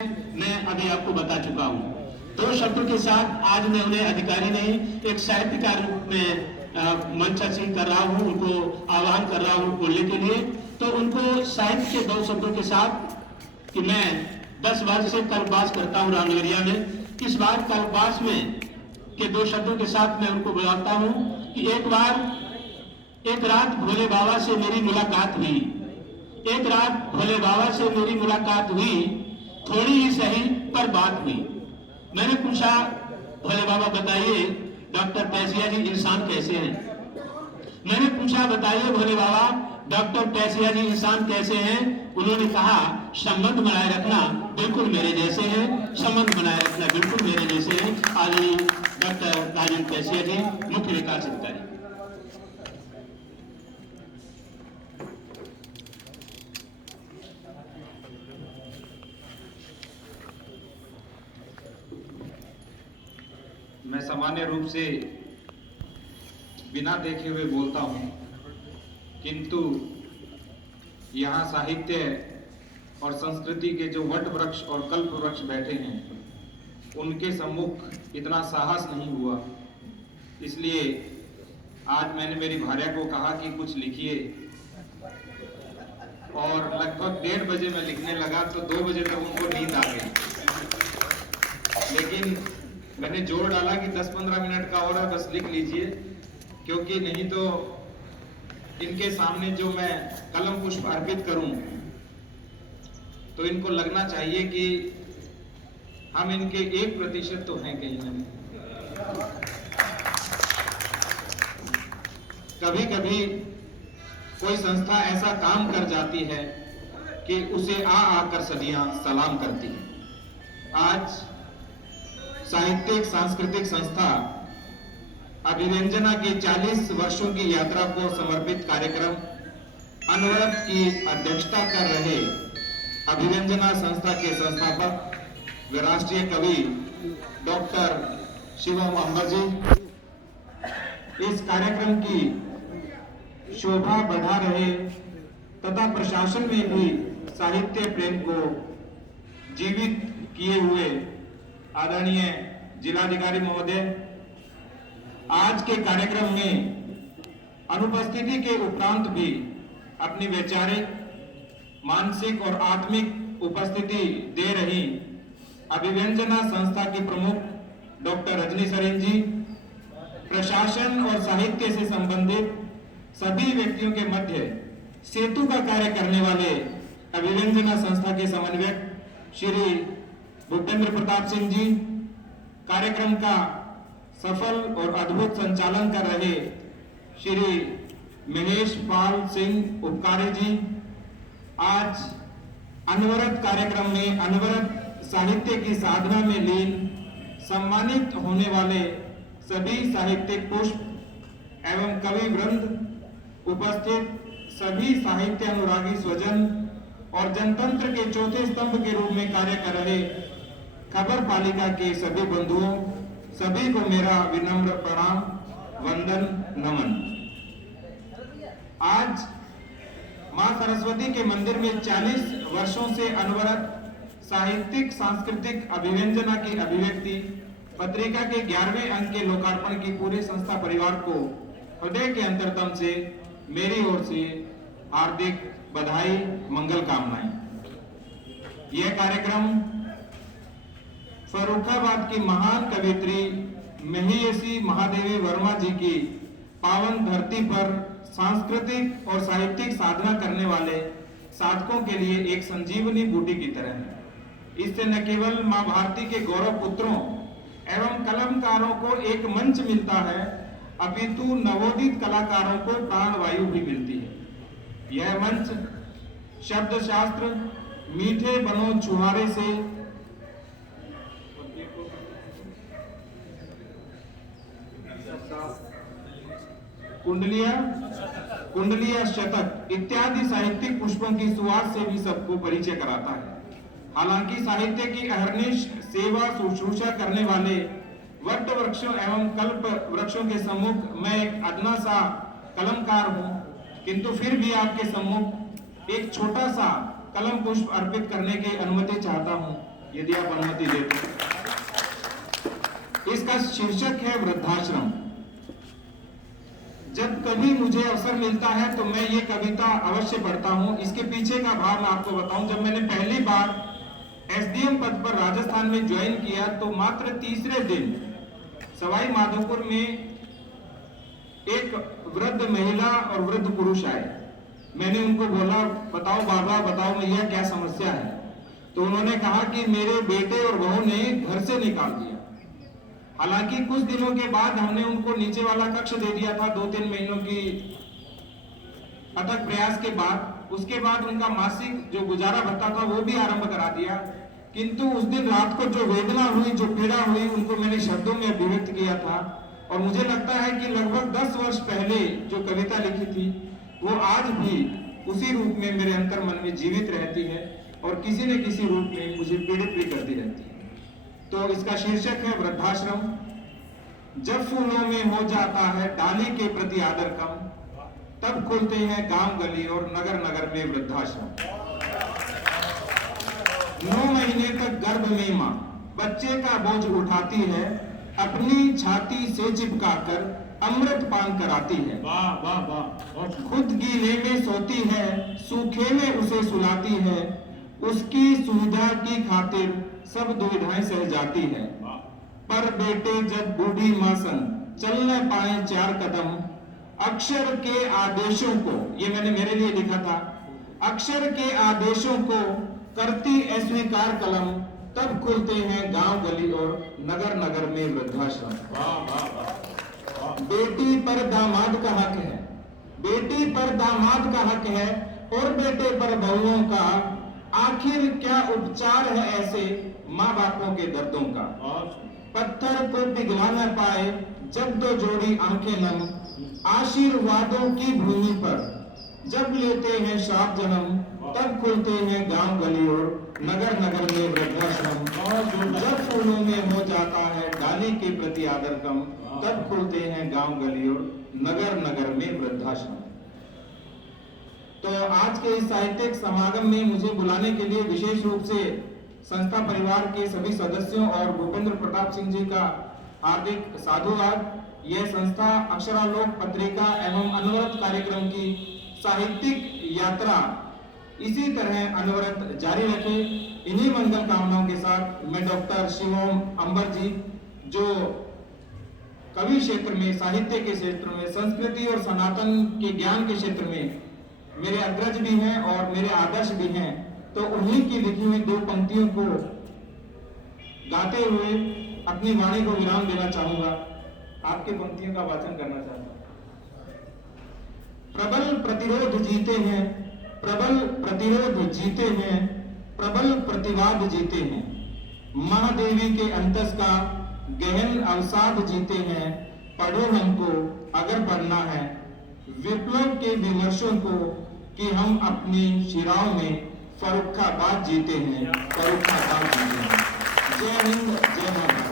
मैं अभी आपको बता चुका हूँ। दो शब्दों के साथ आज मैं उन्हें अधिकारी नहीं, एक साहित्यकार रूप में मंचासीन कर रहा हूँ, उनको आह्वान कर रहा हूँ बोलने के लिए। तो उनको साहित्य के दो शब्दों के साथ कि मैं 10 वर्ष से कल्पवास करता हूँ रामनगरिया में। इस बार कल्पवास में के दो शब्दों के साथ मैं उनको बुलाता हूँ कि एक रात भोले बाबा से मेरी मुलाकात हुई। एक रात भोले बाबा से मेरी मुलाकात हुई, थोड़ी ही सही पर बात हुई। मैंने पूछा, भोले बाबा बताइए डॉक्टर पैसिया जी इंसान कैसे हैं? मैंने पूछा, बताइए भोले बाबा डॉक्टर पैसिया जी इंसान कैसे हैं? उन्होंने कहा, संबंध बनाए रखना बिल्कुल मेरे जैसे हैं, संबंध बनाए रखना बिल्कुल मेरे जैसे हैं। आदरणीय डॉक्टर राजेंद्र पैसिया जी, मुख्य विकास अधिकारी। मैं सामान्य रूप से बिना देखे हुए बोलता हूँ, किंतु यहाँ साहित्य और संस्कृति के जो वट वृक्ष और कल्प वृक्ष बैठे हैं, उनके सम्मुख इतना साहस नहीं हुआ। इसलिए आज मैंने मेरी भार्या को कहा कि कुछ लिखिए, और लगभग 1:30 बजे मैं लिखने लगा तो 2 बजे तक उनको नींद आ गई। लेकिन मैंने जोर डाला कि 10-15 मिनट का और है, बस लिख लीजिए, क्योंकि नहीं तो इनके सामने जो मैं कलम पुष्प अर्पित करूं तो इनको लगना चाहिए कि हम इनके 1% तो हैं कहीं ना कहीं। कभी कभी कोई संस्था ऐसा काम कर जाती है कि उसे आकर सदियां सलाम करती है। आज साहित्यिक सांस्कृतिक संस्था अभिव्यंजना की 40 वर्षों की यात्रा को समर्पित कार्यक्रम अनवरत की अध्यक्षता कर रहे अभिव्यंजना संस्था के संस्थापक व राष्ट्रीय कवि डॉक्टर शिवम अंबर जी इस कार्यक्रम की शोभा बढ़ा रहे तथा प्रशासन में भी साहित्य प्रेम को जीवित किए हुए आदरणीय जिलाधिकारी महोदय, आज के कार्यक्रम में अनुपस्थिति के उपरांत भी अपनी वैचारिक, मानसिक और आत्मिक उपस्थिति दे रही अभिव्यंजना संस्था की प्रमुख डॉक्टर रजनी सरीन जी, प्रशासन और साहित्य से संबंधित सभी व्यक्तियों के मध्य सेतु का कार्य करने वाले अभिव्यंजना संस्था के समन्वयक श्री भूपेंद्र प्रताप सिंह जी, कार्यक्रम का सफल और अद्भुत संचालन कर रहे श्री महेश पाल सिंह उपकारी जी, आज अनवरत कार्यक्रम में अनवरत साहित्य की साधना में लीन सम्मानित होने वाले सभी साहित्यिक पुष्प एवं कवि वृंद, उपस्थित सभी साहित्य अनुरागी स्वजन और जनतंत्र के चौथे स्तंभ के रूप में कार्य कर रहे खबर पालिका के सभी बंधुओं, सभी को मेरा विनम्र प्रणाम, वंदन, नमन। आज मां सरस्वती के मंदिर में 40 वर्षों से अनवरत साहित्यिक सांस्कृतिक अभिव्यंजना की अभिव्यक्ति पत्रिका के 11वें अंक के लोकार्पण की पूरे संस्था परिवार को हृदय के अंतरतम से मेरी ओर से हार्दिक बधाई, मंगल कामनाएं। यह कार्यक्रम फर्रुखाबाद की महान कवियत्री महियसी महादेवी वर्मा जी की पावन धरती पर सांस्कृतिक और साहित्यिक साधना करने वाले साधकों के लिए एक संजीवनी बूटी की तरह है। इससे न केवल मां भारती के गौरव पुत्रों एवं कलमकारों को एक मंच मिलता है, अपितु नवोदित कलाकारों को प्राणवायु भी मिलती है। यह मंच शब्द शास्त्र, मीठे बनो छुहारे से कुंडलिया शतक इत्यादि साहित्यिक पुष्पों की सुवास से भी सबको परिचय कराता है। हालांकि साहित्य की अहर्निश सेवा शुश्रूषा करने वाले वट वृक्षों एवं कल्प वृक्षों के सम्मुख मैं एक अदना सा कलमकार हूँ, किंतु फिर भी आपके सम्मुख एक छोटा सा कलम पुष्प अर्पित करने की अनुमति चाहता हूँ। यदि आप अनुमति दें तो। इसका शीर्षक है वृद्धाश्रम। जब कभी मुझे अवसर मिलता है तो मैं ये कविता अवश्य पढ़ता हूं। इसके पीछे का भाव मैं आपको बताऊं। जब मैंने पहली बार एसडीएम पद पर राजस्थान में ज्वाइन किया तो मात्र तीसरे दिन सवाई माधोपुर में एक वृद्ध महिला और वृद्ध पुरुष आए। मैंने उनको बोला, बताओ बाबा, बताओ मैया, क्या समस्या है? तो उन्होंने कहा कि मेरे बेटे और बहू ने घर से निकाल दिया। हालांकि कुछ दिनों के बाद हमने उनको नीचे वाला कक्ष दे दिया था, 2-3 महीनों की अथक प्रयास के बाद। उसके बाद उनका मासिक जो गुजारा भत्ता था वो भी आरंभ करा दिया। किंतु उस दिन रात को जो वेदना हुई, जो पीड़ा हुई, उनको मैंने शब्दों में अभिव्यक्त किया था। और मुझे लगता है कि लगभग 10 वर्ष पहले जो कविता लिखी थी वो आज भी उसी रूप में मेरे अंतर मन में जीवित रहती है और किसी न किसी रूप में मुझे पीड़ित भी करती रहती है। तो इसका शीर्षक है वृद्धाश्रम। जब फूलों में हो जाता है डाली के प्रति आदर कम, तब खुलते हैं गांव गली और नगर नगर में वृद्धाश्रम। 9 महीने तक गर्भ में मां बच्चे का बोझ उठाती है, अपनी छाती से चिपकाकर अमृत पान कराती है। वाह वाह वाह। खुद गीले में सोती है, सूखे में उसे सुलाती है, उसकी सुविधा की खातिर सब दुविधाएं सह जाती है। पर बेटे जब बूढ़ी मां संग चल न पाए 4 कदम, अक्षर के आदेशों को, ये मैंने मेरे लिए लिखा था, अक्षर के आदेशों को करती अस्वीकार कलम, तब खुलते हैं गांव गली और नगर नगर में वृद्धाश्रम। बेटी पर दामाद का हक है, बेटी पर दामाद का हक है, और बेटे पर बहुओं का। आखिर क्या उपचार है ऐसे माँ बापों के दर्दों का? पत्थर को पिघला न पाए जब 2 जोड़ी आंखें नम, आशीर्वादों की भूमि पर जब लेते हैं श्राप जन्म, तब खुलते हैं गांव गली और नगर नगर में वृद्धाश्रम। जब फूलों में हो जाता है डाली के प्रति आदर कम, तब खुलते हैं गांव गली और नगर नगर में वृद्धाश्रम। तो आज के इस साहित्यिक समागम में मुझे बुलाने के लिए विशेष रूप से संस्था परिवार के सभी सदस्यों और भूपेंद्र प्रताप सिंह जी का हार्दिक साधुवाद। यह संस्था अक्षरालोक पत्रिका एवं अनवरत कार्यक्रम की साहित्यिक यात्रा इसी तरह अनवरत जारी रखे। इन्हीं मंगल कामनाओं के साथ मैं डॉक्टर शिवोम अंबर जी, जो कवि क्षेत्र में, साहित्य के क्षेत्र में, संस्कृति और सनातन के ज्ञान के क्षेत्र में मेरे अग्रज भी हैं और मेरे आदर्श भी हैं, तो उन्हीं की लिखी हुई 2 पंक्तियों को गाते हुए अपनी वाणी को विराम देना चाहूंगा। आपके पंक्तियों का वाचन करना चाहता हूं। प्रबल प्रतिरोध जीते हैं, प्रबल प्रतिरोध जीते हैं, प्रबल प्रतिवाद जीते हैं, महादेवी के अंतस का गहन अवसाद जीते हैं। पढ़ो हमको अगर पढ़ना है विप्लव के विमर्शों को, कि हम अपनी शिराओं में फर्रुखाबाद जीते हैं, फर्रुखाबाद जीते हैं। जय हिंद, जय भारत।